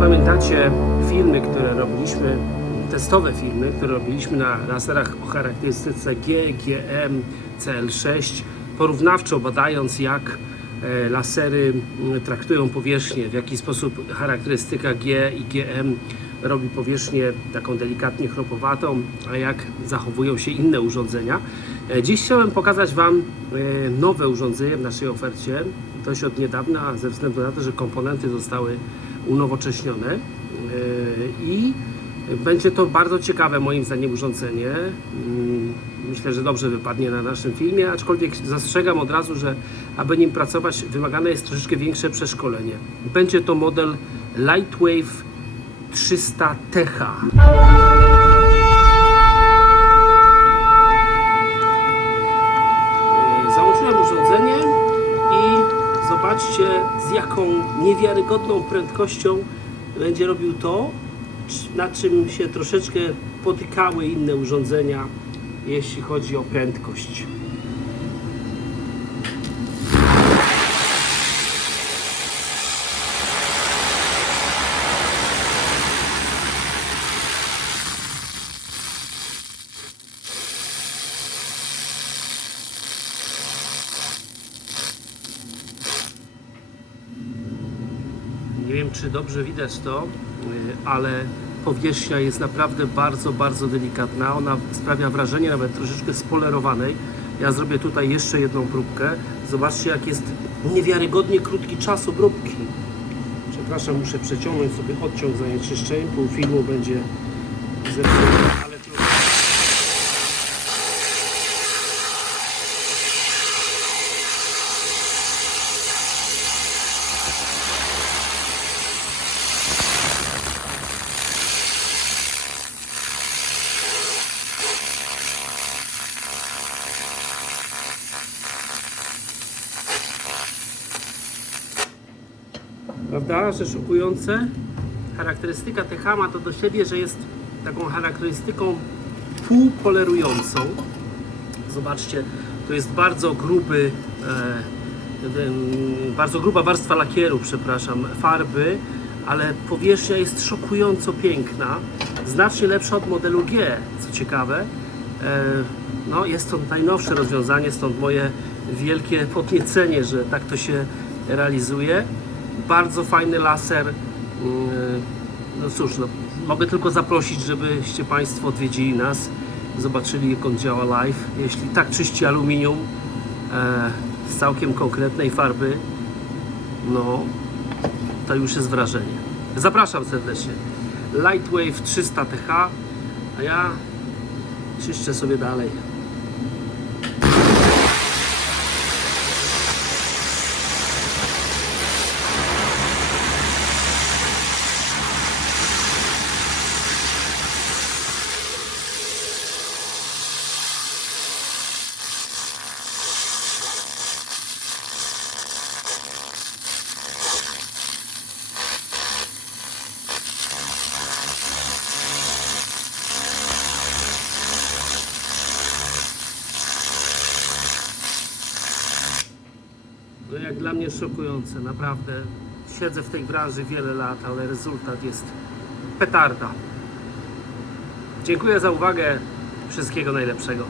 pamiętacie filmy, które robiliśmy, testowe filmy, które robiliśmy na laserach o charakterystyce G, GM, CL6, porównawczo badając jak e, lasery traktują powierzchnię, w jaki sposób charakterystyka G i GM robi powierzchnię taką delikatnie chropowatą, a jak zachowują się inne urządzenia. E, Dziś chciałem pokazać Wam e, nowe urządzenie w naszej ofercie, dość od niedawna, ze względu na to, że komponenty zostały unowocześnione e, i będzie to bardzo ciekawe moim zdaniem urządzenie. Mm, Myślę, że dobrze wypadnie na naszym filmie, aczkolwiek zastrzegam od razu, że aby nim pracować wymagane jest troszeczkę większe przeszkolenie. Będzie to model Lightwave 300 TH. Z jaką niewiarygodną prędkością będzie robił to, na czym się troszeczkę potykały inne urządzenia, jeśli chodzi o prędkość. Nie wiem, czy dobrze widać to, y, ale powierzchnia jest naprawdę bardzo, bardzo delikatna. Ona sprawia wrażenie nawet troszeczkę spolerowanej. Ja zrobię tutaj jeszcze jedną próbkę. Zobaczcie, jak jest niewiarygodnie krótki czas obróbki. Przepraszam, muszę przeciągnąć sobie odciąg zanieczyszczeń. Pół filmu będzie zepsuty, ale trudno. Prawda, że szokujące? Charakterystyka TH ma to do siebie, że jest taką charakterystyką półpolerującą. Zobaczcie, to jest bardzo gruby, e, bardzo gruba warstwa lakieru, przepraszam, farby, ale powierzchnia jest szokująco piękna, znacznie lepsza od modelu G, co ciekawe. E, no, jest to najnowsze rozwiązanie, stąd moje wielkie podniecenie, że tak to się realizuje. Bardzo fajny laser. Mm, No cóż, no, mogę tylko zaprosić, żebyście Państwo odwiedzili nas, zobaczyli jak on działa live. Jeśli tak czyści aluminium e, z całkiem konkretnej farby, no to już jest wrażenie. Zapraszam serdecznie. Lightwave 300 TH, a ja czyszczę sobie dalej. No jak dla mnie szokujące, naprawdę. Siedzę w tej branży wiele lat, ale rezultat jest petarda. Dziękuję za uwagę. Wszystkiego najlepszego.